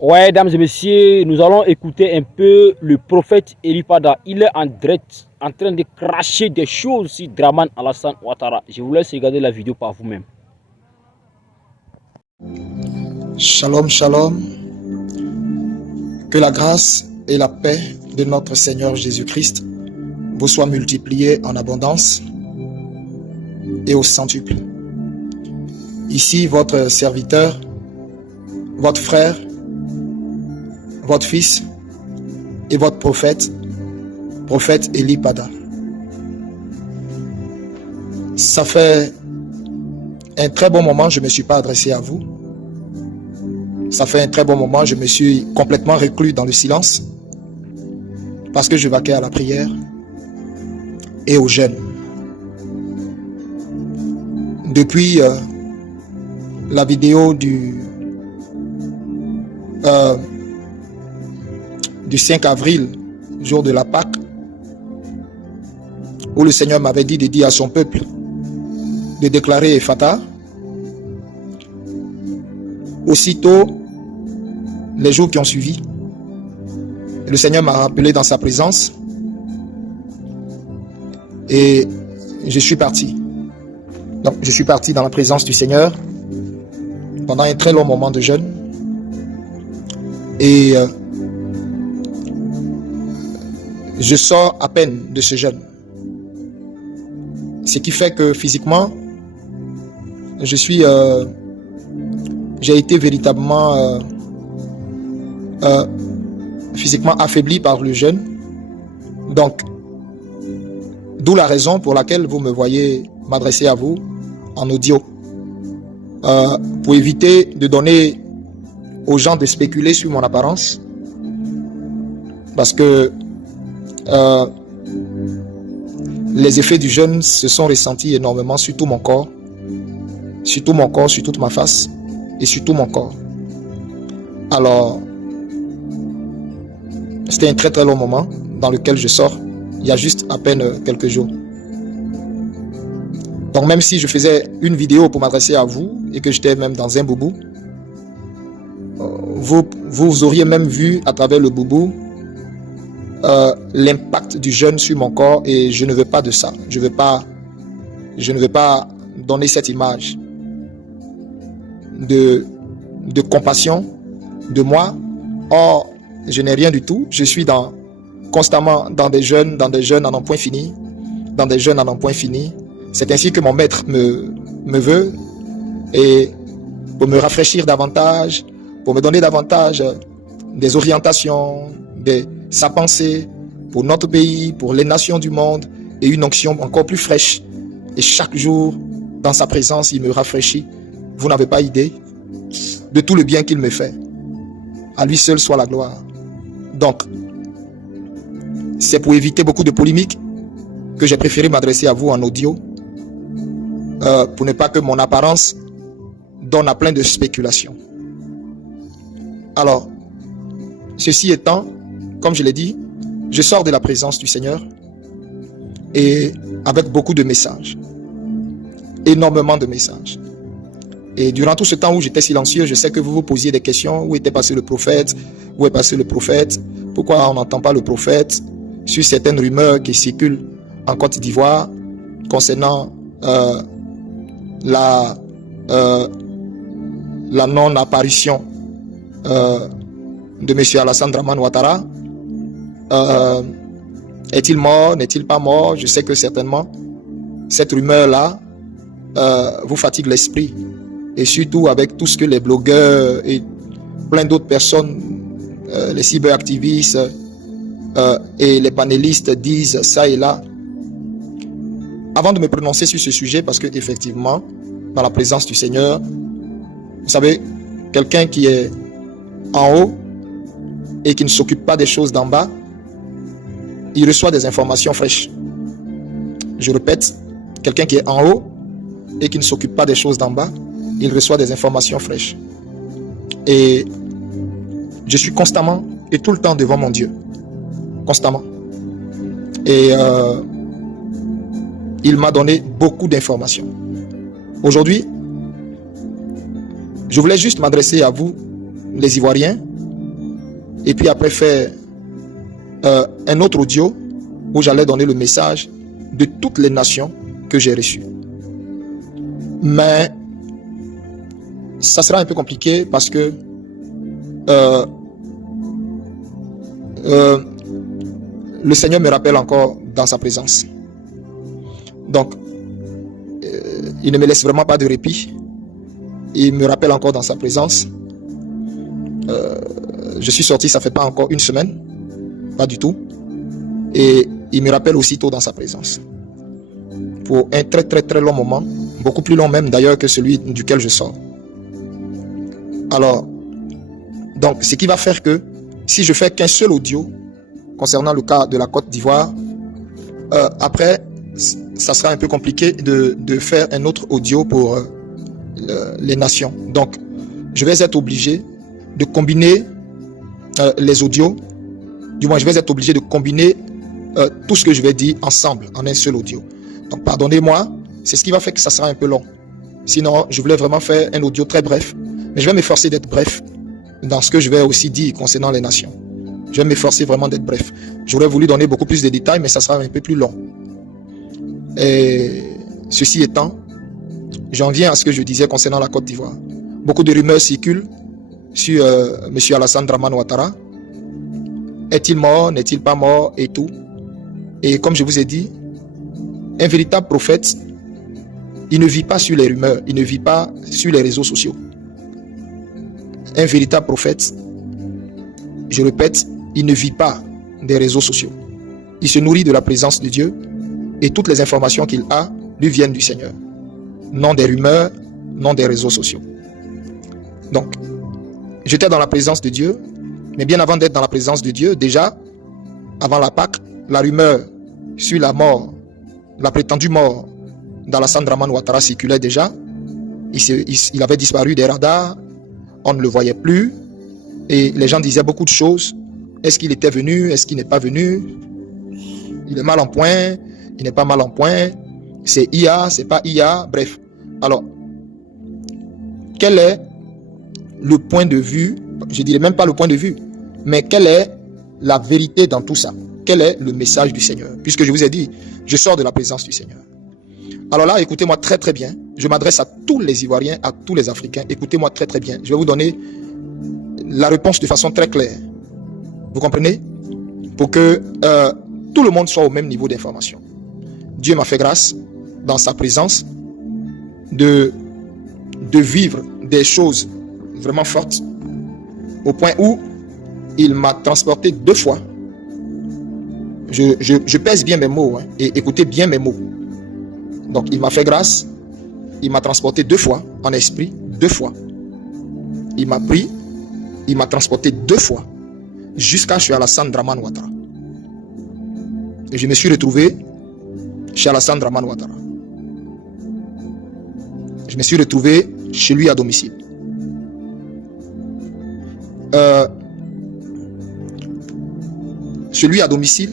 Ouais, mesdames et messieurs, nous allons écouter un peu le prophète Elipada. Il est en direct, en train de cracher des choses sur Draman Alassane Ouattara. Je vous laisse regarder la vidéo par vous-même. Shalom, shalom. Que la grâce et la paix de notre Seigneur Jésus-Christ vous soient multipliées en abondance et au centuple. Ici, votre serviteur, votre frère, votre fils et votre prophète Elipada. Ça fait un très bon moment, je ne me suis pas adressé à vous. Ça fait un très bon moment, je me suis complètement reclus dans le silence parce que je vaquais à la prière et au jeûne. Depuis la vidéo du 5 avril, jour de la Pâque, où le Seigneur m'avait dit de dire à son peuple de déclarer Ephata. Aussitôt, les jours qui ont suivi, le Seigneur m'a rappelé dans sa présence et je suis parti. Donc, je suis parti dans la présence du Seigneur pendant un très long moment de jeûne et je sors à peine de ce jeûne. Ce qui fait que physiquement, j'ai été véritablement physiquement affaibli par le jeûne. Donc, d'où la raison pour laquelle vous me voyez m'adresser à vous en audio. Pour éviter de donner aux gens de spéculer sur mon apparence. Parce que les effets du jeûne se sont ressentis énormément sur tout mon corps. Sur tout mon corps, sur toute ma face et sur tout mon corps. Alors, c'était un très très long moment dans lequel je sors il y a juste à peine quelques jours. Donc même si je faisais une vidéo pour m'adresser à vous et que j'étais même dans un boubou, vous auriez même vu à travers le boubou l'impact du jeûne sur mon corps et je ne veux pas de ça. Je ne veux pas donner cette image de compassion de moi. Or, je n'ai rien du tout. Je suis constamment dans des jeûnes à non point fini. Dans des jeûnes à non point fini. C'est ainsi que mon maître me veut. Et pour me rafraîchir davantage, pour me donner davantage des orientations, sa pensée pour notre pays, pour les nations du monde, et une onction encore plus fraîche. Et chaque jour, dans sa présence, il me rafraîchit. Vous n'avez pas idée de tout le bien qu'il me fait. À lui seul soit la gloire. Donc, c'est pour éviter beaucoup de polémiques que j'ai préféré m'adresser à vous en audio, pour ne pas que mon apparence donne à plein de spéculations. Alors, ceci étant, comme je l'ai dit, je sors de la présence du Seigneur et avec beaucoup de messages, énormément de messages. Et durant tout ce temps où j'étais silencieux, je sais que vous vous posiez des questions. Où était passé le prophète? Où est passé le prophète? Pourquoi on n'entend pas le prophète? Sur certaines rumeurs qui circulent en Côte d'Ivoire concernant la non-apparition de M. Alassane Draman Ouattara. Est-il mort? N'est-il pas mort? Je sais que certainement cette rumeur-là vous fatigue l'esprit. Et surtout avec tout ce que les blogueurs et plein d'autres personnes, les cyberactivistes et les panélistes disent ça et là. Avant de me prononcer sur ce sujet, parce que effectivement, dans la présence du Seigneur, vous savez, quelqu'un qui est en haut et qui ne s'occupe pas des choses d'en bas, il reçoit des informations fraîches. Je répète, quelqu'un qui est en haut et qui ne s'occupe pas des choses d'en bas, il reçoit des informations fraîches. Et je suis constamment et tout le temps devant mon Dieu. Constamment. Et il m'a donné beaucoup d'informations. Aujourd'hui, je voulais juste m'adresser à vous, les Ivoiriens, et puis après faire un autre audio où j'allais donner le message de toutes les nations que j'ai reçues. Mais ça sera un peu compliqué parce que le Seigneur me rappelle encore dans sa présence. Donc, il ne me laisse vraiment pas de répit. Il me rappelle encore dans sa présence. Je suis sorti, ça fait pas encore une semaine, pas du tout. Et il me rappelle aussitôt dans sa présence. Pour un très très très long moment, beaucoup plus long même d'ailleurs que celui duquel je sors. Alors, donc, ce qui va faire que si je fais qu'un seul audio concernant le cas de la Côte d'Ivoire, après, ça sera un peu compliqué de faire un autre audio pour les nations. Donc, je vais être obligé de combiner les audios. Du moins, je vais être obligé de combiner tout ce que je vais dire ensemble en un seul audio. Donc, pardonnez-moi, c'est ce qui va faire que ça sera un peu long. Sinon, je voulais vraiment faire un audio très bref. Mais je vais m'efforcer d'être bref dans ce que je vais aussi dire concernant les nations. Je vais m'efforcer vraiment d'être bref. J'aurais voulu donner beaucoup plus de détails, mais ça sera un peu plus long. Et ceci étant, j'en viens à ce que je disais concernant la Côte d'Ivoire. Beaucoup de rumeurs circulent sur M. Alassane Dramane Ouattara. Est-il mort? N'est-il pas mort? Et tout. Et comme je vous ai dit, un véritable prophète, il ne vit pas sur les rumeurs, il ne vit pas sur les réseaux sociaux. Un véritable prophète, je répète, il ne vit pas des réseaux sociaux. Il se nourrit de la présence de Dieu et toutes les informations qu'il a lui viennent du Seigneur. Non des rumeurs, non des réseaux sociaux. Donc, j'étais dans la présence de Dieu, mais bien avant d'être dans la présence de Dieu, déjà, avant la Pâque, la rumeur sur la mort, la prétendue mort d'Alassane Dramane Ouattara circulait déjà. Il avait disparu des radars, on ne le voyait plus, et les gens disaient beaucoup de choses. Est-ce qu'il était venu? Est-ce qu'il n'est pas venu? Il est mal en point, il n'est pas mal en point, c'est IA, c'est pas IA, bref. Alors, quel est le point de vue, je dirais même pas le point de vue, mais quelle est la vérité dans tout ça? Quel est le message du Seigneur? Puisque je vous ai dit, je sors de la présence du Seigneur. Alors là, écoutez-moi très très bien. Je m'adresse à tous les Ivoiriens, à tous les Africains. Écoutez-moi très très bien. Je vais vous donner la réponse de façon très claire. Vous comprenez? Pour que tout le monde soit au même niveau d'information. Dieu m'a fait grâce, dans sa présence, de vivre des choses vraiment fortes, au point où il m'a transporté 2 fois. Je pèse bien mes mots, hein, et écoutez bien mes mots. Donc, il m'a fait grâce, il m'a transporté 2 fois, en esprit, 2 fois. Il m'a pris, il m'a transporté 2 fois, jusqu'à chez Alassane Dramane Ouattara. Et je me suis retrouvé chez Alassane Dramane Ouattara. Je me suis retrouvé chez lui à domicile. Chez lui à domicile,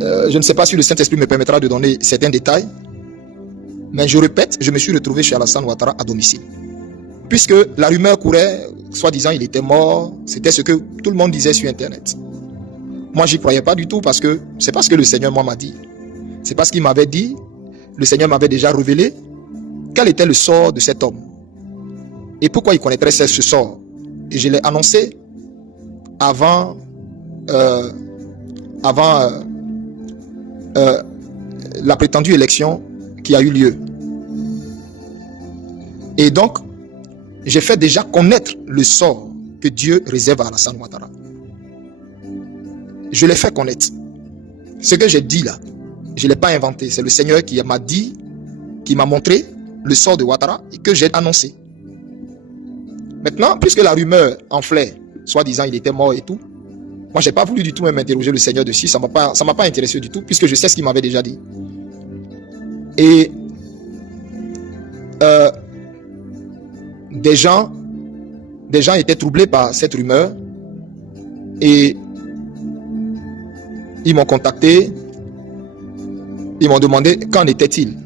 je ne sais pas si le Saint-Esprit me permettra de donner certains détails, mais je répète, je me suis retrouvé chez Alassane Ouattara à domicile. Puisque la rumeur courait, soi-disant il était mort, c'était ce que tout le monde disait sur Internet. Moi, j'y croyais pas du tout parce que c'est pas ce que le Seigneur m'a dit. C'est parce qu'il m'avait dit, le Seigneur m'avait déjà révélé quel était le sort de cet homme et pourquoi il connaîtrait ce sort. Et je l'ai annoncé avant la prétendue élection qui a eu lieu. Et donc, j'ai fait déjà connaître le sort que Dieu réserve à Alassane Ouattara. Je l'ai fait connaître. Ce que j'ai dit là, je ne l'ai pas inventé. C'est le Seigneur qui m'a dit, qui m'a montré le sort de Ouattara et que j'ai annoncé. Maintenant, puisque la rumeur enflait, soi-disant il était mort et tout, moi j'ai pas voulu du tout même interroger le Seigneur dessus, ça m'a pas intéressé du tout, puisque je sais ce qu'il m'avait déjà dit. Et des gens étaient troublés par cette rumeur et ils m'ont contacté, ils m'ont demandé qu'en était-il.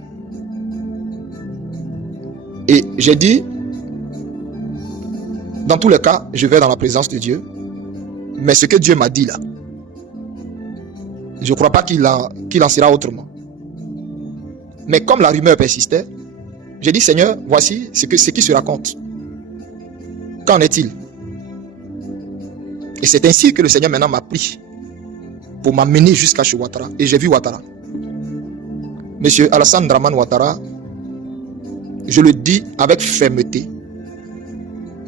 Et j'ai dit, Dans tous les cas, je vais dans la présence de Dieu. Mais ce que Dieu m'a dit là, je ne crois pas qu'il en sera autrement. Mais comme la rumeur persistait, j'ai dit, Seigneur, voici ce qui se raconte. Qu'en est-il? Et c'est ainsi que le Seigneur maintenant m'a pris pour m'amener jusqu'à chez Ouattara. Et j'ai vu Ouattara. Monsieur Alassane Dramane Ouattara, je le dis avec fermeté.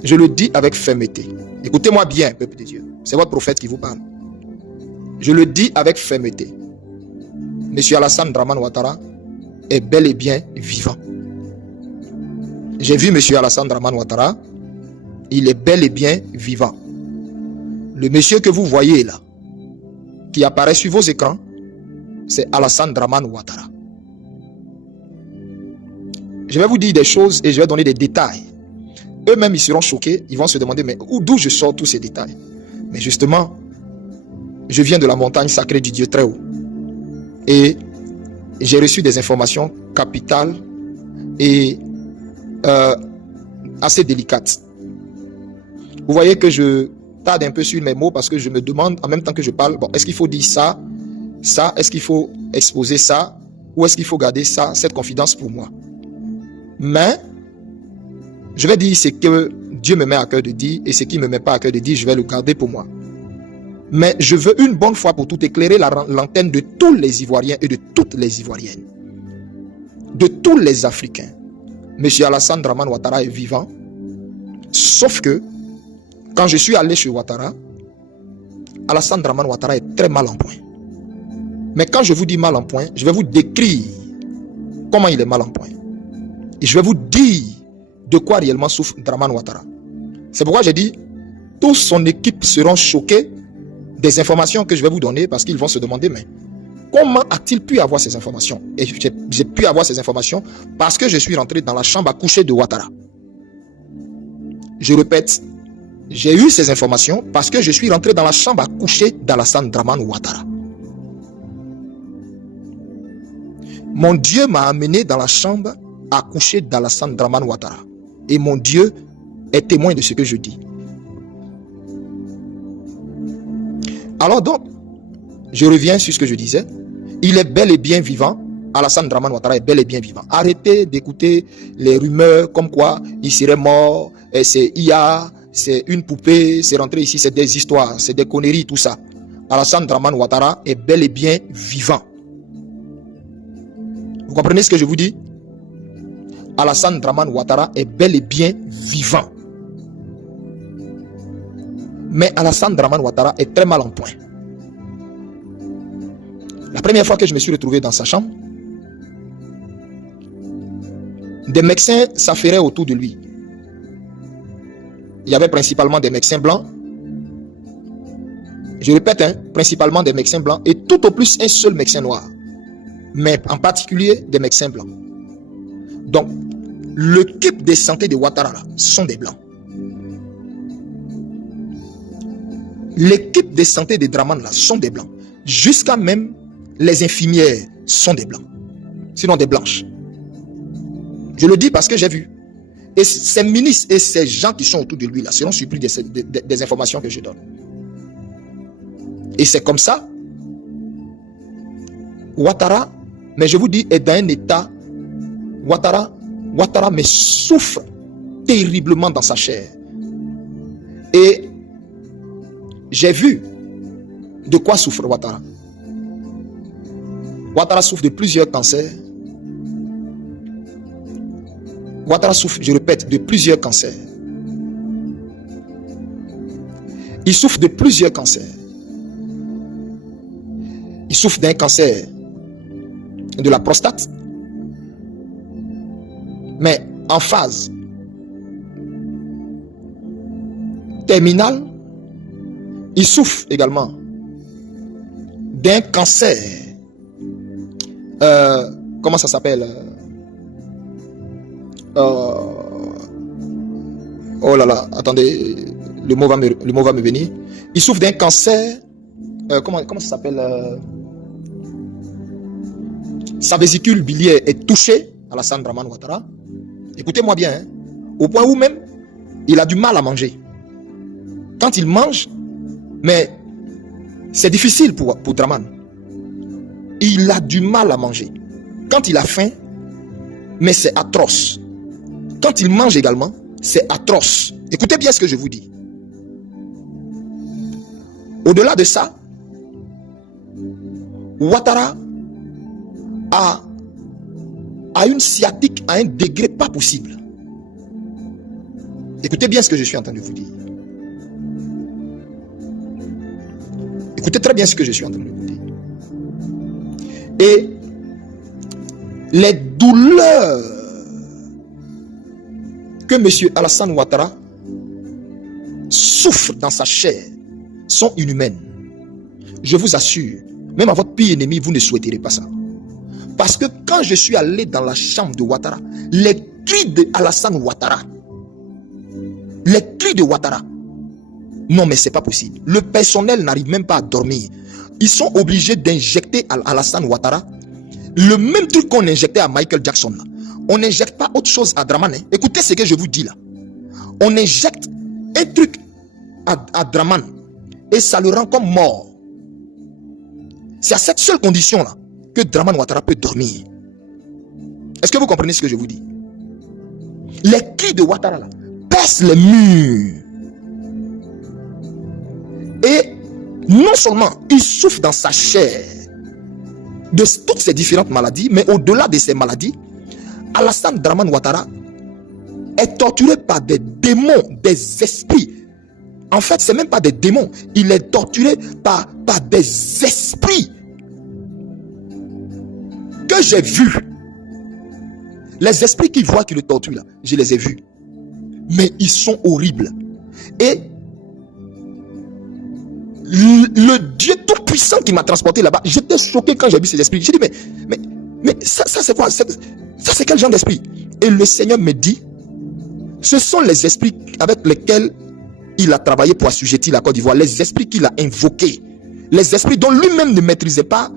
Je le dis avec fermeté. Écoutez-moi bien, peuple de Dieu. C'est votre prophète qui vous parle. Je le dis avec fermeté. Monsieur Alassane Dramane Ouattara est bel et bien vivant. J'ai vu Monsieur Alassane Dramane Ouattara. Il est bel et bien vivant. Le monsieur que vous voyez là, qui apparaît sur vos écrans, c'est Alassane Dramane Ouattara. Je vais vous dire des choses et je vais donner des détails. Eux-mêmes, ils seront choqués. Ils vont se demander, mais d'où je sors tous ces détails? Mais justement, je viens de la montagne sacrée du Dieu très haut. Et j'ai reçu des informations capitales et assez délicates. Vous voyez que je tarde un peu sur mes mots parce que je me demande en même temps que je parle, bon, est-ce qu'il faut dire ça, est-ce qu'il faut exposer ça, ou est-ce qu'il faut garder ça, cette confidence pour moi? Mais je vais dire ce que Dieu me met à cœur de dire, et ce qui ne me met pas à cœur de dire, je vais le garder pour moi. Mais je veux une bonne fois pour tout éclairer l'antenne de tous les Ivoiriens et de toutes les Ivoiriennes, de tous les Africains. Monsieur Alassane Dramane Ouattara est vivant, sauf que quand je suis allé chez Ouattara, Alassane Dramane Ouattara est très mal en point. Mais quand je vous dis mal en point, je vais vous décrire comment il est mal en point. Et je vais vous dire de quoi réellement souffre Dramane Ouattara. C'est pourquoi j'ai dit, toute son équipe seront choqués des informations que je vais vous donner parce qu'ils vont se demander, mais comment a-t-il pu avoir ces informations? Et j'ai pu avoir ces informations parce que je suis rentré dans la chambre à coucher de Ouattara. Je répète, j'ai eu ces informations parce que je suis rentré dans la chambre à coucher d'Alassane Dramane Ouattara. Mon Dieu m'a amené dans la chambre à coucher d'Alassane Dramane Ouattara. Et mon Dieu est témoin de ce que je dis. Alors donc, je reviens sur ce que je disais. Il est bel et bien vivant. Alassane Dramane Ouattara est bel et bien vivant. Arrêtez d'écouter les rumeurs comme quoi il serait mort, c'est IA, c'est une poupée, c'est rentré ici, c'est des histoires, c'est des conneries, tout ça. Alassane Dramane Ouattara est bel et bien vivant. Vous comprenez ce que je vous dis? Alassane Dramane Ouattara est bel et bien vivant. Mais Alassane Dramane Ouattara est très mal en point. La première fois que je me suis retrouvé dans sa chambre, des médecins s'affairaient autour de lui. Il y avait principalement des médecins blancs. Je répète, principalement des médecins blancs et tout au plus un seul médecin noir. Mais en particulier des médecins blancs. Donc, l'équipe de santé de Ouattara là, sont des blancs. L'équipe de santé de Dramane là sont des blancs. Jusqu'à même les infirmières sont des blancs. Sinon des blanches. Je le dis parce que j'ai vu. Et ces ministres et ces gens qui sont autour de lui là seront surpris des informations que je donne. Et c'est comme ça. Ouattara, mais je vous dis, est dans un état. Ouattara mais souffre terriblement dans sa chair. Et j'ai vu de quoi souffre Ouattara. Ouattara souffre de plusieurs cancers. Ouattara souffre, je répète, de plusieurs cancers. Il souffre de plusieurs cancers. Il souffre d'un cancer de la prostate. Mais en phase terminale, il souffre également d'un cancer. Comment ça s'appelle? Oh là là, attendez, le mot va me venir. Il souffre d'un cancer. Comment ça s'appelle? Sa vésicule biliaire est touchée, Alassane Dramane Ouattara. Écoutez-moi bien, au point où même il a du mal à manger. Quand il mange, mais c'est difficile pour Draman. Il a du mal à manger. Quand il a faim, mais c'est atroce. Quand il mange également, c'est atroce. Écoutez bien ce que je vous dis. Au-delà de ça, Ouattara a une sciatique à un degré pas possible. Écoutez bien ce que je suis en train de vous dire. Écoutez très bien ce que je suis en train de vous dire. Et les douleurs que M. Alassane Ouattara souffre dans sa chair sont inhumaines. Je vous assure, même à votre pire ennemi, vous ne souhaiterez pas ça. Parce que quand je suis allé dans la chambre de Ouattara, les cris de Alassane Ouattara, non mais c'est pas possible. Le personnel n'arrive même pas à dormir. Ils sont obligés d'injecter à Alassane Ouattara le même truc qu'on injectait à Michael Jackson. Là. On n'injecte pas autre chose à Draman. Hein. Écoutez ce que je vous dis là. On injecte un truc à Draman et ça le rend comme mort. C'est à cette seule condition là que Draman Ouattara peut dormir. Est-ce que vous comprenez ce que je vous dis? Les cris de Ouattara là percent les murs. Et non seulement il souffre dans sa chair de toutes ces différentes maladies, mais au-delà de ces maladies, Alassane Draman Ouattara est torturé par des démons, des esprits. En fait, ce n'est même pas des démons. Il est torturé par des esprits que j'ai vus. Les esprits qui voient qu'il le torture là, je les ai vus. Mais ils sont horribles. Et le Dieu tout-puissant qui m'a transporté là-bas, j'étais choqué quand j'ai vu ces esprits. J'ai dit, mais ça c'est quoi? Ça c'est quel genre d'esprit? Et le Seigneur me dit, ce sont les esprits avec lesquels il a travaillé pour assujettir la Côte d'Ivoire, les esprits qu'il a invoqués, les esprits dont lui-même ne maîtrisait pas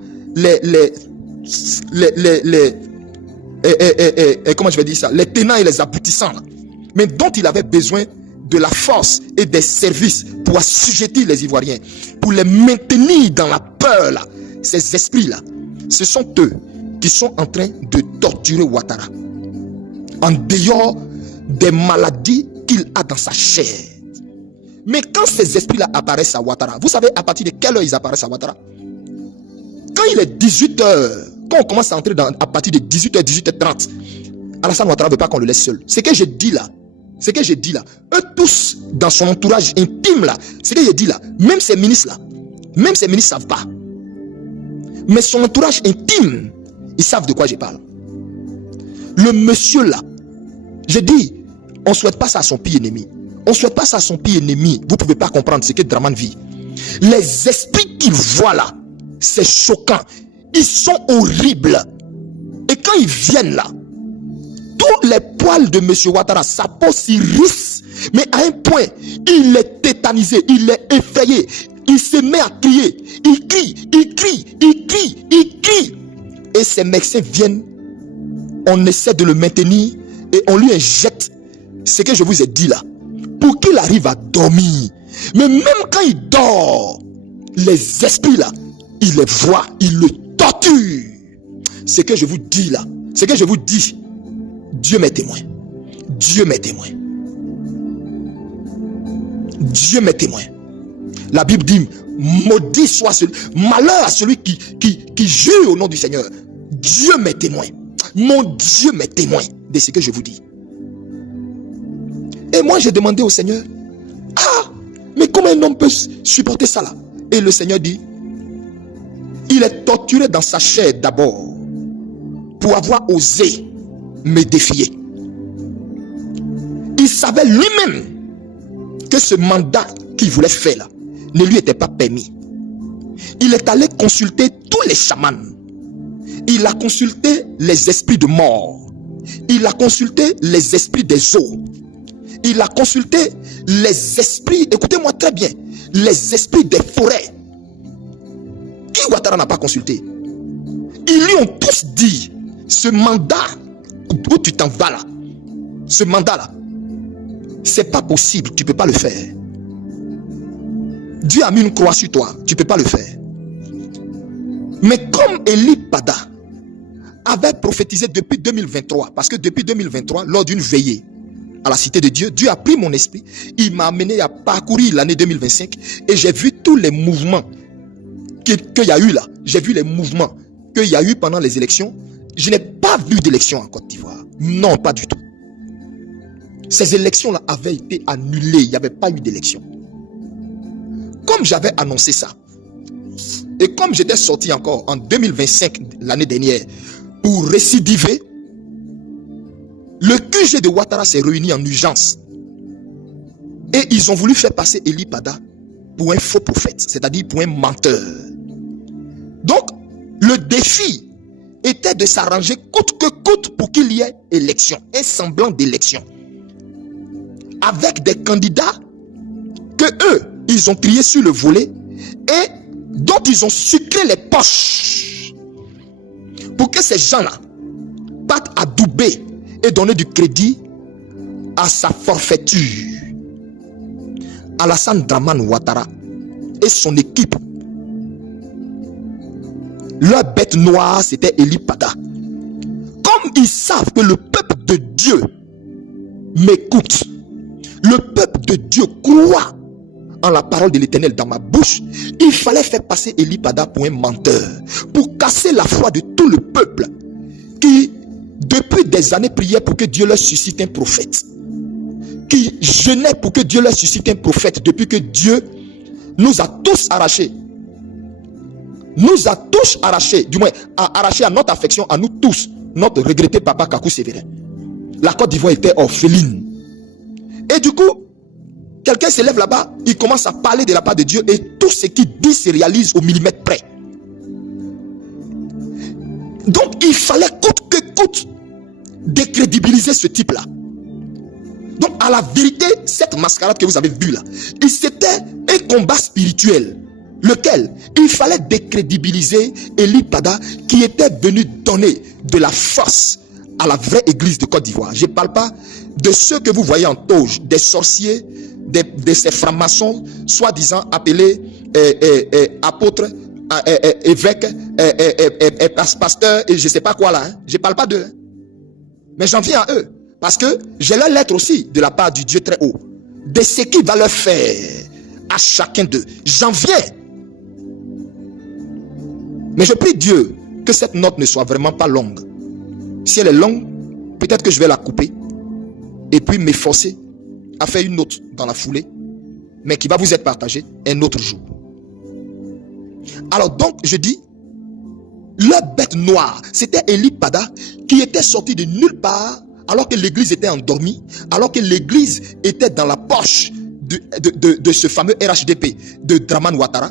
comment je vais dire ça, les tenants et les aboutissants, là, mais dont il avait besoin de la force et des services pour assujettir les Ivoiriens, pour les maintenir dans la peur là. Ces esprits là, ce sont eux qui sont en train de torturer Ouattara en dehors des maladies qu'il a dans sa chair. Mais quand ces esprits là apparaissent à Ouattara, vous savez à partir de quelle heure ils apparaissent à Ouattara? Quand il est 18h, quand on commence à entrer à partir de 18h, 18h30, Alassane Ouattara ne veut pas qu'on le laisse seul. Ce que je dis là, eux tous dans son entourage intime là, ce que je dis là, même ces ministres ne savent pas. Mais son entourage intime, ils savent de quoi je parle. Le monsieur là, je dis, on ne souhaite pas ça à son pire ennemi. On ne souhaite pas ça à son pire ennemi. Vous ne pouvez pas comprendre ce que Draman vit. Les esprits qu'il voit là, c'est choquant. Ils sont horribles. Et quand ils viennent là, tous les poils de M. Ouattara, sa peau s'irrisse. Mais à un point, il est tétanisé, il est effrayé. Il se met à crier. Il crie. Et ces médecins viennent. On essaie de le maintenir et on lui injecte ce que je vous ai dit là, pour qu'il arrive à dormir. Mais même quand il dort, les esprits là, il les voit, il le torture. Ce que je vous dis là, ce que je vous dis, Dieu m'est témoin. Dieu m'est témoin. Dieu m'est témoin. La Bible dit, maudit soit celui, malheur à celui qui jure au nom du Seigneur. Dieu m'est témoin. Mon Dieu m'est témoin de ce que je vous dis. Et moi j'ai demandé au Seigneur, mais comment un homme peut supporter ça là? Et le Seigneur dit, il est torturé dans sa chair d'abord pour avoir osé me défier. Il savait lui-même que ce mandat qu'il voulait faire là ne lui était pas permis. Il est allé consulter tous les chamans. Il a consulté les esprits de mort. Il a consulté les esprits des eaux. Il a consulté les esprits, écoutez-moi très bien, les esprits des forêts. Qui Ouattara n'a pas consulté? Ils lui ont tous dit, ce mandat où tu t'en vas là, ce mandat là, c'est pas possible, tu peux pas le faire. Dieu a mis une croix sur toi. Tu ne peux pas le faire. Mais comme Eli Pada avait prophétisé depuis 2023, parce que depuis 2023, lors d'une veillée à la cité de Dieu, Dieu a pris mon esprit, il m'a amené à parcourir l'année 2025 et j'ai vu tous les mouvements qu'il y a eu là. J'ai vu les mouvements qu'il y a eu pendant les élections. Je n'ai pas vu d'élection en Côte d'Ivoire. Non, pas du tout. Ces élections-là avaient été annulées. Il n'y avait pas eu d'élection. Comme j'avais annoncé ça, et comme j'étais sorti encore en 2025, l'année dernière, pour récidiver, le QG de Ouattara s'est réuni en urgence. Et ils ont voulu faire passer Eli Pada pour un faux prophète, c'est-à-dire pour un menteur. Donc, le défi était de s'arranger coûte que coûte pour qu'il y ait élection, un semblant d'élection. Avec des candidats que eux, ils ont triés sur le volet et dont ils ont sucré les poches pour que ces gens-là partent adouber et donner du crédit à sa forfaiture. Alassane Dramane Ouattara et son équipe, leur bête noire, c'était Eli Pada. Comme ils savent que le peuple de Dieu m'écoute, le peuple de Dieu croit en la parole de l'Éternel dans ma bouche, il fallait faire passer Eli Pada pour un menteur, pour casser la foi de tout le peuple qui, depuis des années, priait pour que Dieu leur suscite un prophète, qui jeûnait pour que Dieu leur suscite un prophète, depuis que Dieu nous a tous arrachés. Nous a tous arrachés, du moins a arraché à notre affection, à nous tous, notre regretté papa Kakou Sévérin. La Côte d'Ivoire était orpheline. Et du coup, quelqu'un se lève là-bas, il commence à parler de la part de Dieu et tout ce qu'il dit se réalise au millimètre près. Donc il fallait coûte que coûte décrédibiliser ce type-là. Donc à la vérité, cette mascarade que vous avez vue là, c'était un combat spirituel. Lequel il fallait décrédibiliser Eli Pada qui était venu donner de la force à la vraie église de Côte d'Ivoire. Je ne parle pas de ceux que vous voyez en toge, des sorciers, de ces francs-maçons, soi-disant appelés apôtres, évêques, pasteurs et je ne sais pas quoi là. Hein. Je ne parle pas d'eux. Hein. Mais j'en viens à eux. Parce que j'ai leur lettre aussi de la part du Dieu très haut. De ce qu'il va leur faire à chacun d'eux. J'en viens. Mais je prie Dieu que cette note ne soit vraiment pas longue. Si elle est longue, peut-être que je vais la couper et puis m'efforcer à faire une note dans la foulée, mais qui va vous être partagée un autre jour. Alors donc, je dis, la bête noire, c'était Eli Pada qui était sorti de nulle part alors que l'église était endormie, alors que l'église était dans la poche de ce fameux RHDP, de Dramane Ouattara,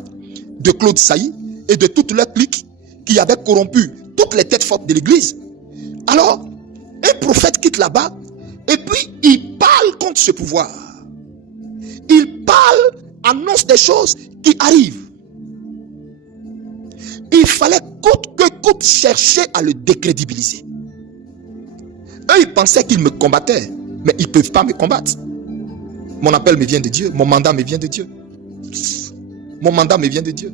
de Claude Saï, et de toute leur clique qui avait corrompu toutes les têtes fortes de l'église. Alors, un prophète quitte là-bas et puis il parle contre ce pouvoir. Il parle, annonce des choses qui arrivent. Il fallait coûte que coûte chercher à le décrédibiliser. Eux, ils pensaient qu'ils me combattaient, mais ils ne peuvent pas me combattre. Mon appel me vient de Dieu, mon mandat me vient de Dieu. Mon mandat me vient de Dieu.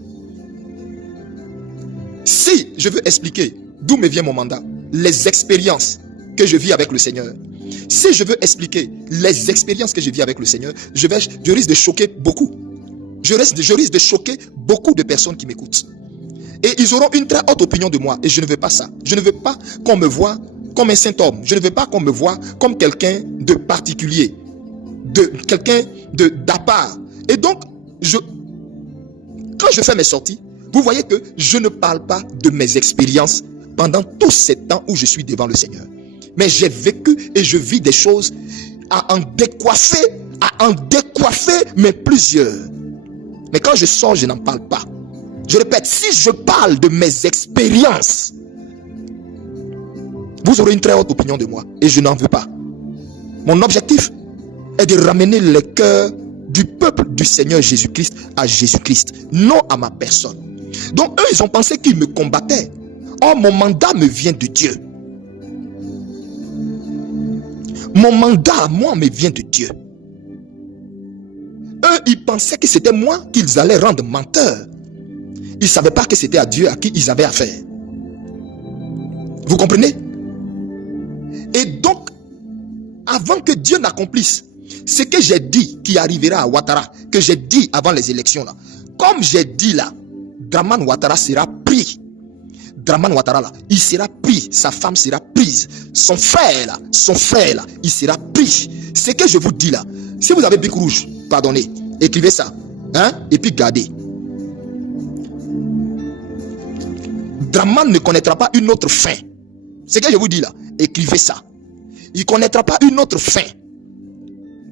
Si je veux expliquer d'où me vient mon mandat, les expériences que je vis avec le Seigneur, si je veux expliquer les expériences que je vis avec le Seigneur, je risque de choquer beaucoup. Je risque de choquer beaucoup de personnes qui m'écoutent. Et ils auront une très haute opinion de moi. Et je ne veux pas ça. Je ne veux pas qu'on me voie comme un saint homme. Je ne veux pas qu'on me voie comme quelqu'un de particulier, quelqu'un d'à part. Et donc, quand je fais mes sorties, vous voyez que je ne parle pas de mes expériences pendant tous ces temps où je suis devant le Seigneur. Mais j'ai vécu et je vis des choses à en décoiffer, mais plusieurs. Mais quand je sors, je n'en parle pas. Je répète, si je parle de mes expériences, vous aurez une très haute opinion de moi et je n'en veux pas. Mon objectif est de ramener les cœurs du peuple du Seigneur Jésus-Christ à Jésus-Christ, non à ma personne. Donc eux, ils ont pensé qu'ils me combattaient. Or, mon mandat me vient de Dieu. Mon mandat à moi me vient de Dieu. Eux, eux, ils pensaient que c'était moi qu'ils allaient rendre menteur. Ils ne savaient pas que c'était à Dieu à qui ils avaient affaire. Vous comprenez? Et donc, avant que Dieu n'accomplisse ce que j'ai dit qui arrivera à Ouattara, que j'ai dit avant les élections là, comme j'ai dit là, Dramane Ouattara sera pris. Dramane Ouattara là, il sera pris, sa femme sera prise, son frère là, il sera pris. Ce que je vous dis là, si vous avez bic rouge, pardonnez, écrivez ça, hein, et puis gardez. Dramane ne connaîtra pas une autre fin. Ce que je vous dis là, écrivez ça. Il ne connaîtra pas une autre fin.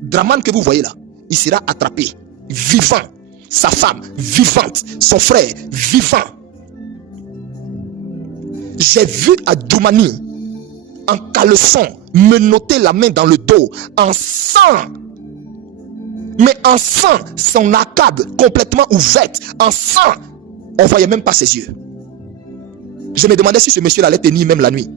Dramane que vous voyez là, il sera attrapé, vivant. Sa femme, vivante. Son frère, vivant. J'ai vu Adjoumani, en caleçon, me noter la main dans le dos, en sang. Mais en sang, son arcade complètement ouverte, en sang. On ne voyait même pas ses yeux. Je me demandais si ce monsieur-là allait tenir même la nuit.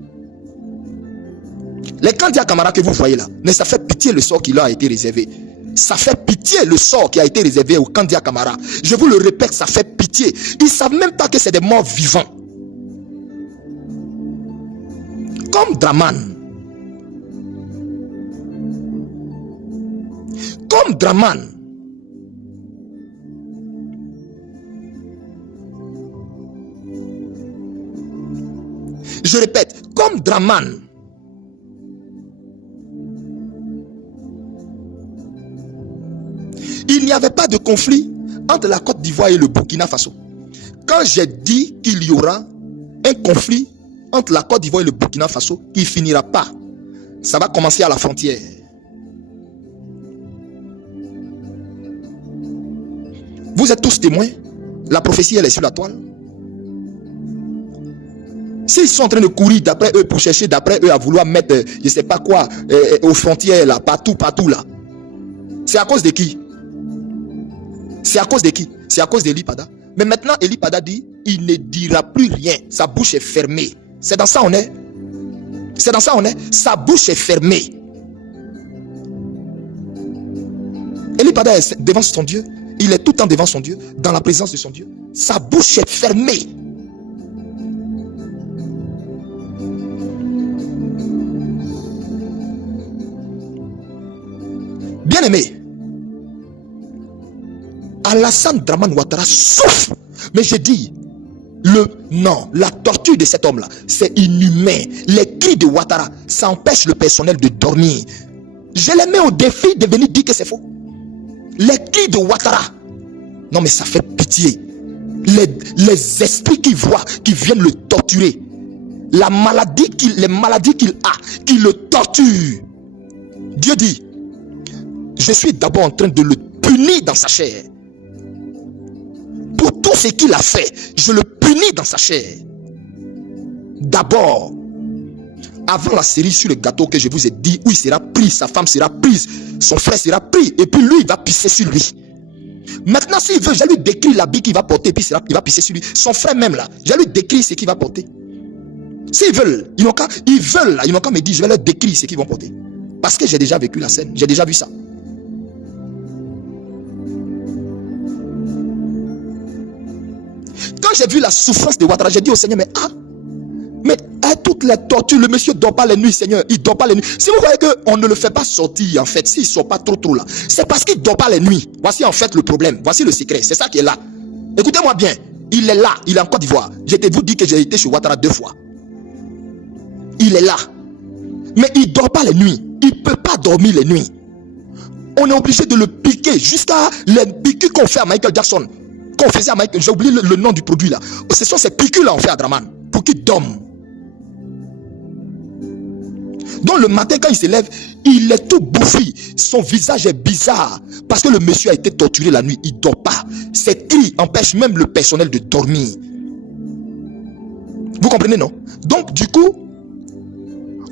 Les Kandia Camara que vous voyez là, mais ça fait pitié le sort qui leur a été réservé. Ça fait pitié le sort qui a été réservé aux Kandia Camara. Je vous le répète, ça fait pitié. Ils ne savent même pas que c'est des morts vivants. Comme Dramane. Comme Dramane. Je répète, comme Dramane. Il n'y avait pas de conflit entre la Côte d'Ivoire et le Burkina Faso. Quand j'ai dit qu'il y aura un conflit entre la Côte d'Ivoire et le Burkina Faso, qui ne finira pas, ça va commencer à la frontière. Vous êtes tous témoins. La prophétie, elle est sur la toile. S'ils sont en train de courir d'après eux pour chercher d'après eux à vouloir mettre, je ne sais pas quoi, aux frontières, là, partout là, c'est à cause de qui? C'est à cause de qui? C'est à cause d'Eli Pada. Mais maintenant, Eli Pada dit, il ne dira plus rien. Sa bouche est fermée. C'est dans ça on est. C'est dans ça on est. Sa bouche est fermée. Eli Pada est devant son Dieu. Il est tout le temps devant son Dieu, dans la présence de son Dieu. Sa bouche est fermée. Bien aimé, Alassane Dramane Ouattara souffre. Mais je dis, la torture de cet homme-là, c'est inhumain. Les cris de Ouattara, ça empêche le personnel de dormir. Je les mets au défi de venir dire que c'est faux. Les cris de Ouattara, non mais ça fait pitié. Les esprits qu'il voit, qui viennent le torturer. Les maladies qu'il a, qui le torturent. Dieu dit, je suis d'abord en train de le punir dans sa chair. Pour tout ce qu'il a fait, je le punis dans sa chair. D'abord, avant la série sur le gâteau que je vous ai dit, où il sera pris, sa femme sera prise, son frère sera pris, et puis lui, il va pisser sur lui. Maintenant, s'il veut, je lui décris l'habit qu'il va porter, et puis il va pisser sur lui. Son frère même là, je lui décris ce qu'il va porter. S'ils veulent, ils n'ont qu'à me dire, je vais leur décrire ce qu'ils vont porter. Parce que j'ai déjà vécu la scène, j'ai déjà vu ça. Quand j'ai vu la souffrance de Ouattara, j'ai dit au Seigneur, mais à toutes les tortures, le monsieur ne dort pas les nuits, Seigneur, il ne dort pas les nuits. Si vous voyez qu'on ne le fait pas sortir, en fait, s'il ne sort pas trop là, c'est parce qu'il ne dort pas les nuits. Voici en fait le problème, voici le secret, c'est ça qui est là. Écoutez-moi bien, il est là, il est en Côte d'Ivoire. Je te vous dis que j'ai été chez Ouattara 2 fois. Il est là. Mais il ne dort pas les nuits, il ne peut pas dormir les nuits. On est obligé de le piquer jusqu'à les piqûres qu'on fait à Michael Jackson. Qu'on faisait à Michael, j'ai oublié le nom du produit là. Ce sont ces piqûres là qu'on fait à Dramane pour qu'il dorme. Donc le matin quand il se lève, il est tout bouffi. Son visage est bizarre parce que le monsieur a été torturé la nuit. Il ne dort pas. Ses cris empêchent même le personnel de dormir. Vous comprenez, non? Donc du coup,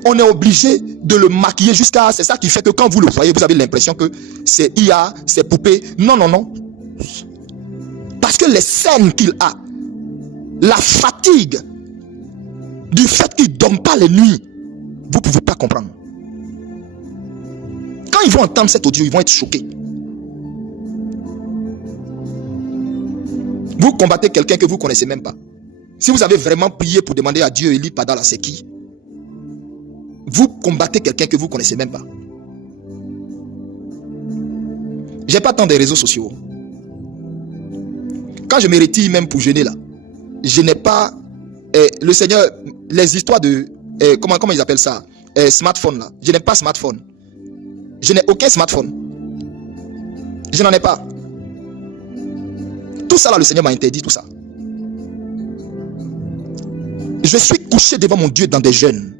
on est obligé de le maquiller jusqu'à... C'est ça qui fait que quand vous le voyez, vous avez l'impression que c'est IA, c'est poupée. Non, non, non. Parce que les scènes qu'il a, la fatigue du fait qu'il ne dorme pas les nuits, vous ne pouvez pas comprendre. Quand ils vont entendre cet audio, ils vont être choqués. Vous combattez quelqu'un que vous ne connaissez même pas. Si vous avez vraiment prié pour demander à Dieu, Eli Pada, là, c'est qui? Vous combattez quelqu'un que vous ne connaissez même pas. Je n'ai pas tant de réseaux sociaux. Quand je me retire même pour jeûner là, je n'ai pas le Seigneur, les histoires de comment ils appellent ça, smartphone là. Je n'ai pas smartphone. Je n'ai aucun smartphone. Je n'en ai pas. Tout ça là, le Seigneur m'a interdit tout ça. Je suis couché devant mon Dieu dans des jeûnes.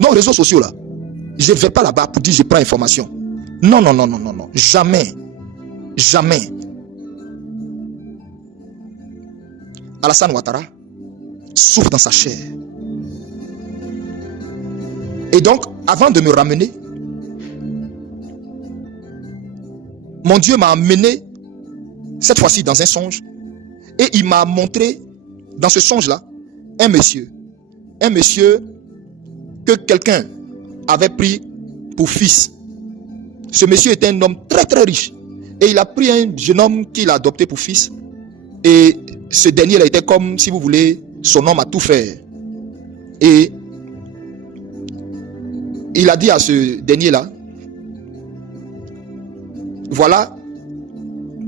Non, réseaux sociaux là. Je ne vais pas là-bas pour dire je prends information. Non, non, non, non, non, non. Jamais. Jamais. Alassane Ouattara souffre dans sa chair. Et donc, avant de me ramener, mon Dieu m'a amené, cette fois-ci dans un songe, et il m'a montré, dans ce songe-là, un monsieur que quelqu'un avait pris pour fils. Ce monsieur était un homme très très riche, et il a pris un jeune homme qu'il a adopté pour fils, et ce dernier là était comme, si vous voulez, son homme à tout faire. Et il a dit à ce dernier là, voilà,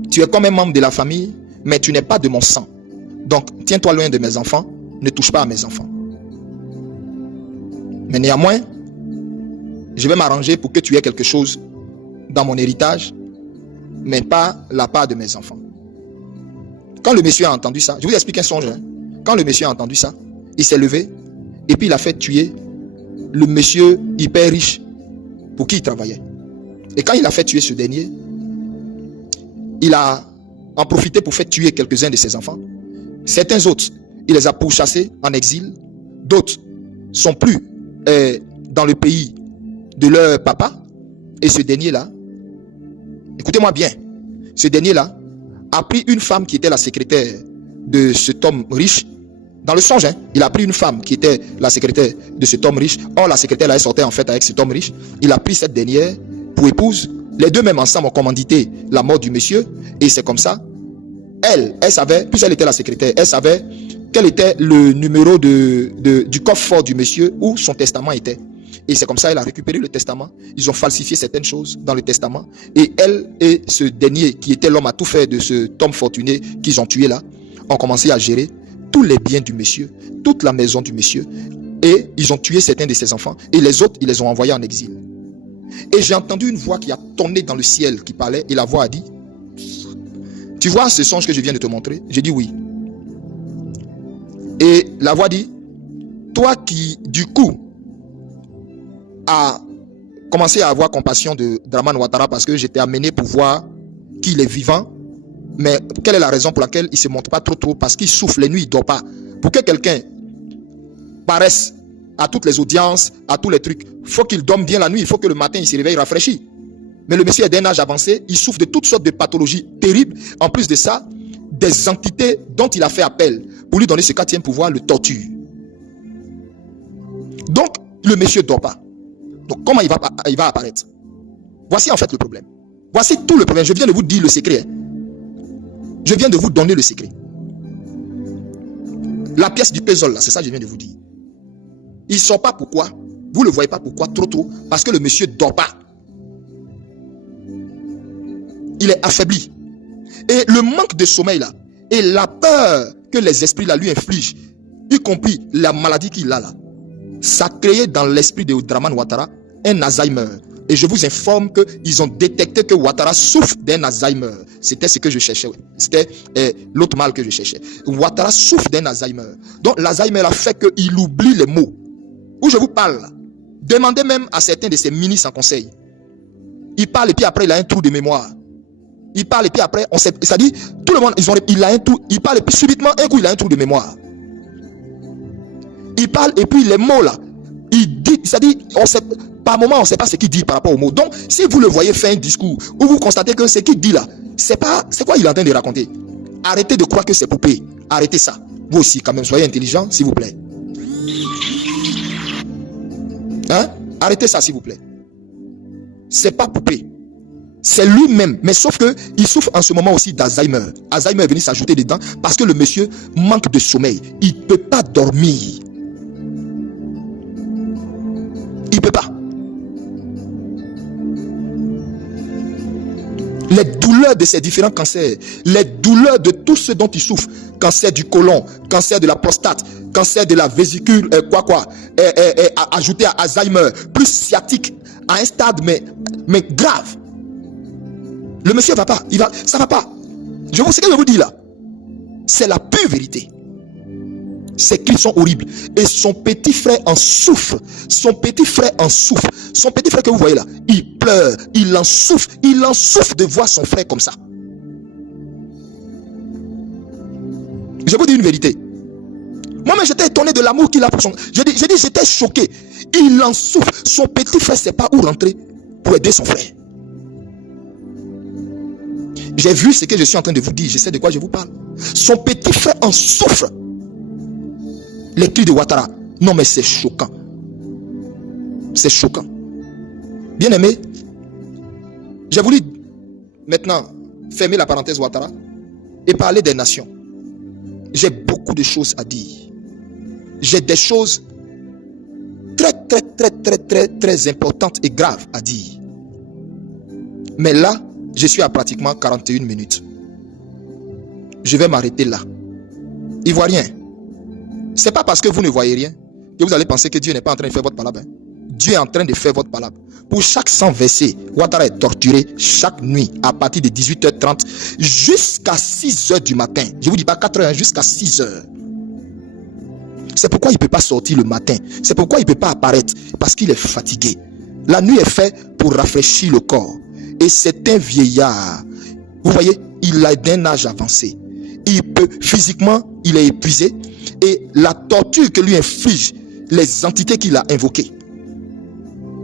tu es comme un membre de la famille, mais tu n'es pas de mon sang. Donc, tiens-toi loin de mes enfants, ne touche pas à mes enfants. Mais néanmoins, je vais m'arranger pour que tu aies quelque chose dans mon héritage, mais pas la part de mes enfants. Quand le monsieur a entendu ça, je vous explique un songe. Hein? Quand le monsieur a entendu ça, il s'est levé et puis il a fait tuer le monsieur hyper riche pour qui il travaillait. Et quand il a fait tuer ce dernier, il a en profité pour faire tuer quelques-uns de ses enfants. Certains autres, il les a pourchassés en exil. D'autres sont plus dans le pays de leur papa. Et ce dernier-là, écoutez-moi bien, ce dernier-là a pris une femme qui était la secrétaire de cet homme riche. Dans le songe, hein, il a pris une femme qui était la secrétaire de cet homme riche. Or, la secrétaire, elle sortait en fait avec cet homme riche. Il a pris cette dernière pour épouse. Les deux même ensemble ont commandité la mort du monsieur. Et c'est comme ça. Elle savait, puisqu'elle était la secrétaire, elle savait quel était le numéro du coffre-fort du monsieur où son testament était. Et c'est comme ça qu'elle a récupéré le testament. Ils ont falsifié certaines choses dans le testament. Et elle et ce dernier, qui était l'homme à tout faire de cet homme fortuné qu'ils ont tué là, ont commencé à gérer tous les biens du monsieur, toute la maison du monsieur. Et ils ont tué certains de ses enfants. Et les autres, ils les ont envoyés en exil. Et j'ai entendu une voix qui a tonné dans le ciel qui parlait. Et la voix a dit, tu vois ce songe que je viens de te montrer? J'ai dit oui. Et la voix dit, toi qui du coup a commencé à avoir compassion de Dramane Ouattara parce que j'étais amené pour voir qu'il est vivant, mais quelle est la raison pour laquelle il ne se montre pas trop parce qu'il souffle les nuits, il ne dort pas. Pour que quelqu'un paraisse à toutes les audiences, à tous les trucs, il faut qu'il dorme bien la nuit, il faut que le matin il se réveille rafraîchi. Mais le monsieur est d'un âge avancé, il souffre de toutes sortes de pathologies terribles. En plus de ça, des entités dont il a fait appel pour lui donner ce quatrième pouvoir le torture. Donc, le monsieur ne dort pas. Donc, comment il va apparaître? Voici en fait le problème. Voici tout le problème. Je viens de vous dire le secret. Je viens de vous donner le secret. La pièce du puzzle, là, c'est ça que je viens de vous dire. Il ne sort pas pourquoi. Vous ne le voyez pas pourquoi, trop. Parce que le monsieur ne dort pas. Il est affaibli. Et le manque de sommeil, là, et la peur que les esprits là, lui infligent, y compris la maladie qu'il a là, ça créé dans l'esprit de Dramane Ouattara un Alzheimer. Et je vous informe qu'ils ont détecté que Ouattara souffre d'un Alzheimer. C'était ce que je cherchais. C'était l'autre mal que je cherchais. Ouattara souffre d'un Alzheimer. Donc l'Alzheimer a fait qu'il oublie les mots. Où je vous parle, là, demandez même à certains de ses ministres en conseil. Il parle et puis après il a un trou de mémoire. Il parle et puis après, on sait, ça dit, tout le monde, il a un trou, il parle et puis subitement, un coup il a un trou de mémoire. Il parle et puis les mots là, il dit, ça dit, on sait, par moment on ne sait pas ce qu'il dit par rapport aux mots. Donc, si vous le voyez faire un discours où vous constatez que ce qu'il dit là, c'est quoi il est en train de raconter. Arrêtez de croire que c'est poupée. Arrêtez ça. Vous aussi, quand même, soyez intelligents, s'il vous plaît. Hein? Arrêtez ça, s'il vous plaît. C'est pas poupée. C'est lui-même. Mais sauf que il souffre en ce moment aussi d'Alzheimer. Alzheimer est venu s'ajouter dedans parce que le monsieur manque de sommeil. Il ne peut pas dormir. Il ne peut pas. Les douleurs de ces différents cancers, les douleurs de tout ce dont il souffre, cancer du côlon, cancer de la prostate, cancer de la vésicule, ajouté à Alzheimer, plus sciatique, à un stade mais grave. Le monsieur va pas, ça va pas. Je vous sais ce que je vous dis là. C'est la pure vérité. Ces cris sont horribles. Et son petit frère en souffre. Son petit frère en souffre. Son petit frère que vous voyez là, il pleure, il en souffre. Il en souffre de voir son frère comme ça. Je vous dis une vérité. Moi-même, j'étais étonné de l'amour qu'il a pour son... J'ai dit, j'étais choqué. Il en souffre. Son petit frère ne sait pas où rentrer pour aider son frère. J'ai vu ce que je suis en train de vous dire. Je sais de quoi je vous parle. Son petit frère en souffre. Les cris de Ouattara. Non, mais c'est choquant. C'est choquant. Bien aimé, j'ai voulu maintenant fermer la parenthèse Ouattara et parler des nations. J'ai beaucoup de choses à dire. J'ai des choses très importantes et graves à dire. Mais là, je suis à pratiquement 41 minutes. Je vais m'arrêter là. Ivoirien, c'est pas parce que vous ne voyez rien que vous allez penser que Dieu n'est pas en train de faire votre palabre. Dieu est en train de faire votre palabre. Pour chaque 100 versets, Ouattara est torturé chaque nuit à partir de 18h30 jusqu'à 6h du matin. Je vous dis pas 4h, jusqu'à 6h. C'est pourquoi il ne peut pas sortir le matin. C'est pourquoi il ne peut pas apparaître. Parce qu'il est fatigué. La nuit est faite pour rafraîchir le corps. Et c'est un vieillard. Vous voyez, il a d'un âge avancé. Il peut, physiquement, il est épuisé. Et la torture que lui inflige les entités qu'il a invoquées,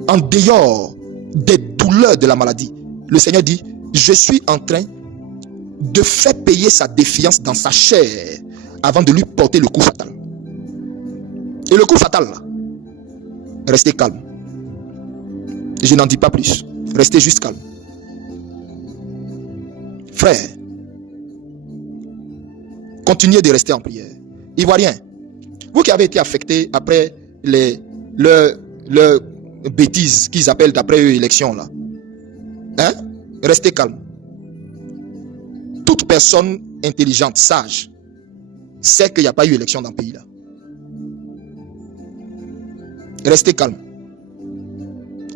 en dehors des douleurs de la maladie, le Seigneur dit, je suis en train de faire payer sa défiance dans sa chair avant de lui porter le coup fatal. Et le coup fatal, là, restez calme. Je n'en dis pas plus. Restez juste calme. Frère, continuez de rester en prière. Ivoirien, vous qui avez été affecté après leurs bêtises qu'ils appellent d'après eux élection là, hein? Restez calme. Toute personne intelligente, sage, sait qu'il n'y a pas eu élection dans le pays là. Restez calme.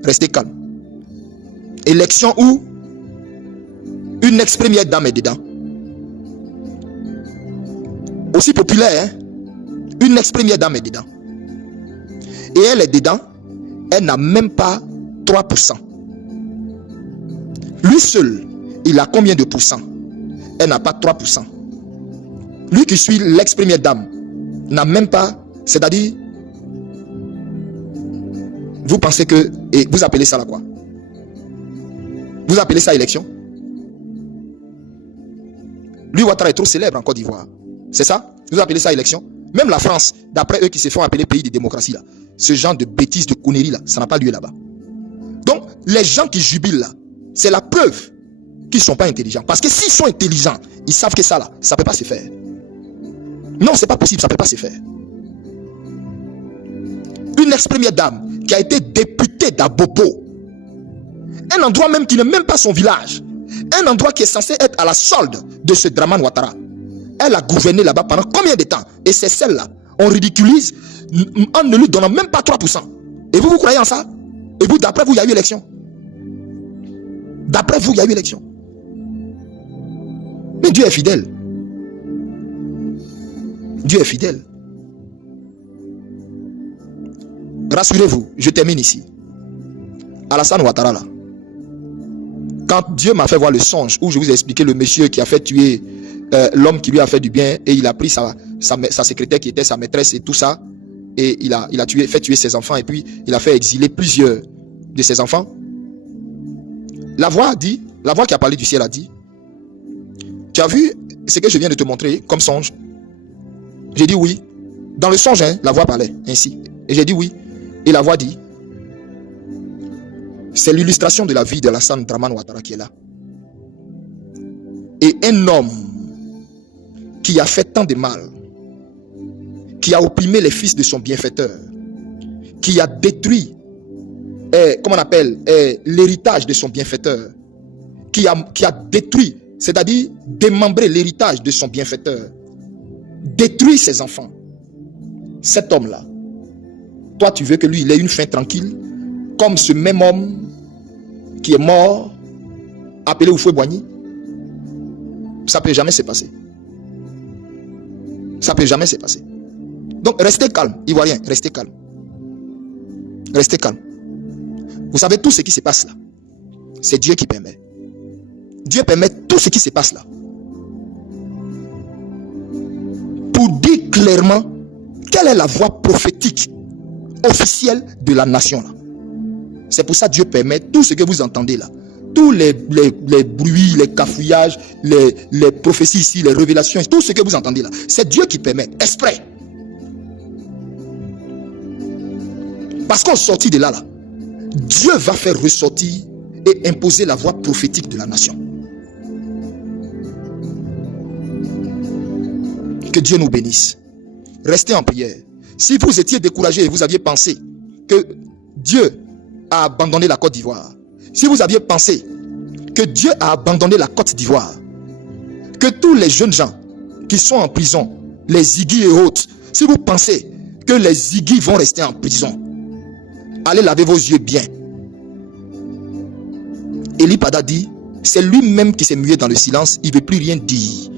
Restez calme. Élection où une ex-première dame est dedans. Aussi populaire, hein? Une ex-première dame est dedans. Et elle est dedans, elle n'a même pas 3%. Lui seul, il a combien de pourcents? Elle n'a pas 3%. Lui qui suit l'ex-première dame, n'a même pas, c'est-à-dire, vous pensez que, et vous appelez ça là quoi? Vous appelez ça élection? Lui, Ouattara est trop célèbre en Côte d'Ivoire. C'est ça? Vous appelez ça élection? Même la France, d'après eux qui se font appeler pays de démocratie là, ce genre de bêtises, de conneries là, ça n'a pas lieu là-bas. Donc, les gens qui jubilent là, c'est la preuve qu'ils ne sont pas intelligents. Parce que s'ils sont intelligents, ils savent que ça là, ça ne peut pas se faire. Non, c'est pas possible, ça ne peut pas se faire. Une ex-première dame qui a été députée d'Abobo, un endroit même qui n'est même pas son village, un endroit qui est censé être à la solde de ce Dramane Ouattara. Elle a gouverné là-bas pendant combien de temps? Et c'est celle-là, on ridiculise en ne lui donnant même pas 3%. Et vous croyez en ça? Et vous, d'après vous, il y a eu élection. D'après vous, il y a eu élection. Mais Dieu est fidèle. Dieu est fidèle. Rassurez-vous, je termine ici. Alassane Ouattara là. Quand Dieu m'a fait voir le songe où je vous ai expliqué le monsieur qui a fait tuer l'homme qui lui a fait du bien et il a pris sa secrétaire qui était sa maîtresse et tout ça et il a fait tuer ses enfants et puis il a fait exiler plusieurs de ses enfants. La voix qui a parlé du ciel a dit, tu as vu ce que je viens de te montrer comme songe? J'ai dit oui. Dans le songe, hein, la voix parlait ainsi. Et j'ai dit oui. Et la voix dit, C'est l'illustration de la vie de Alassane Dramane Ouattara qui est là. Et un homme qui a fait tant de mal, qui a opprimé les fils de son bienfaiteur, qui a détruit, comment on appelle, l'héritage de son bienfaiteur, qui a détruit, c'est-à-dire démembré l'héritage de son bienfaiteur, détruit ses enfants. Cet homme-là, toi tu veux que lui, il ait une fin tranquille, comme ce même homme qui est mort, appelé Houphouët-Boigny. Ça ne peut jamais se passer. Ça ne peut jamais se passer. Donc restez calme, Ivoiriens, restez calme. Restez calme. Vous savez, tout ce qui se passe là, c'est Dieu qui permet. Dieu permet tout ce qui se passe là. Pour dire clairement quelle est la voix prophétique officielle de la nation là. C'est pour ça que Dieu permet tout ce que vous entendez là. Tous les bruits, les cafouillages, les prophéties ici, les révélations, tout ce que vous entendez là, c'est Dieu qui permet, exprès. Parce qu'au sorti de là, Dieu va faire ressortir et imposer la voix prophétique de la nation. Que Dieu nous bénisse. Restez en prière. Si vous étiez découragé et vous aviez pensé que Dieu a abandonné la Côte d'Ivoire, si vous aviez pensé que Dieu a abandonné la Côte d'Ivoire, que tous les jeunes gens qui sont en prison, les Ziggy et autres, si vous pensez que les Ziggy vont rester en prison, allez laver vos yeux bien. Eli Pada dit, c'est lui-même qui s'est mué dans le silence, il ne veut plus rien dire.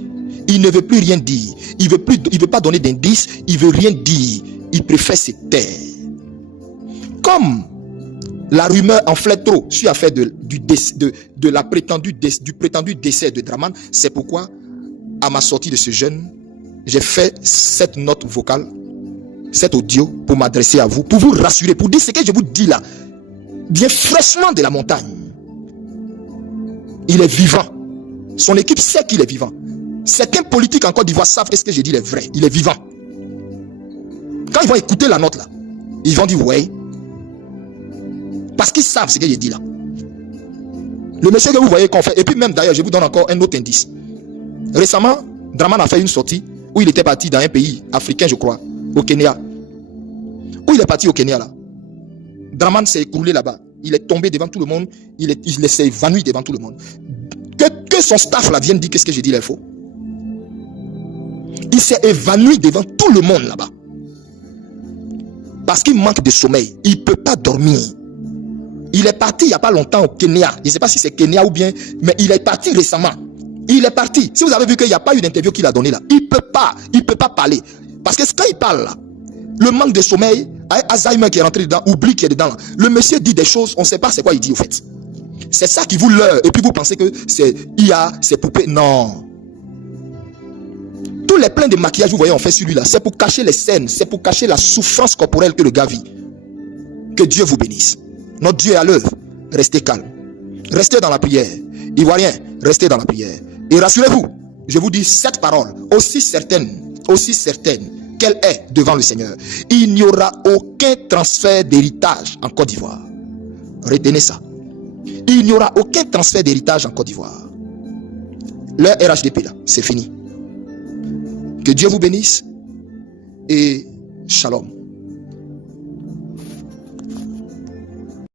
Il ne veut plus rien dire. Il veut pas donner d'indices, il ne veut rien dire. Il préfère se taire. Comme la rumeur enflait trop sur l'affaire du prétendu décès de Dramane, c'est pourquoi, à ma sortie de ce jeûne, j'ai fait cette note vocale, cet audio, pour m'adresser à vous, pour vous rassurer, pour dire ce que je vous dis là, bien fraîchement de la montagne. Il est vivant. Son équipe sait qu'il est vivant. Certains politiques en Côte d'Ivoire savent que ce que je dis est vrai. Il est vivant. Quand ils vont écouter la note là, ils vont dire ouais. Parce qu'ils savent ce que je dis là. Le monsieur que vous voyez qu'on fait, et puis même d'ailleurs, je vous donne encore un autre indice. Récemment, Dramane a fait une sortie où il était parti dans un pays africain, je crois, au Kenya. Où il est parti au Kenya là. Dramane s'est écroulé là-bas. Il est tombé devant tout le monde. Il s'est évanoui devant tout le monde. Que son staff là vienne dire qu'est-ce que j'ai dit là, il faut. Il s'est évanoui devant tout le monde là-bas. Parce qu'il manque de sommeil. Il ne peut pas dormir. Il est parti il n'y a pas longtemps au Kenya. Je ne sais pas si c'est Kenya ou bien, mais il est parti récemment. Il est parti. Si vous avez vu qu'il n'y a pas eu d'interview qu'il a donné là, il ne peut pas parler. Parce que quand il parle là, le manque de sommeil, Alzheimer qui est rentré dedans, oublie qui est dedans là. Le monsieur dit des choses, on ne sait pas c'est quoi il dit au fait. C'est ça qui vous leurre. Et puis vous pensez que c'est IA, c'est poupée. Non. Tous les pleins de maquillage, vous voyez, on fait sur lui là, c'est pour cacher les scènes, c'est pour cacher la souffrance corporelle que le gars vit. Que Dieu vous bénisse. Notre Dieu est à l'œuvre. Restez calme. Restez dans la prière. Ivoiriens, restez dans la prière. Et rassurez-vous, je vous dis cette parole, aussi certaine qu'elle est devant le Seigneur. Il n'y aura aucun transfert d'héritage en Côte d'Ivoire. Retenez ça. Il n'y aura aucun transfert d'héritage en Côte d'Ivoire. Leur RHDP là, c'est fini. Que Dieu vous bénisse et shalom.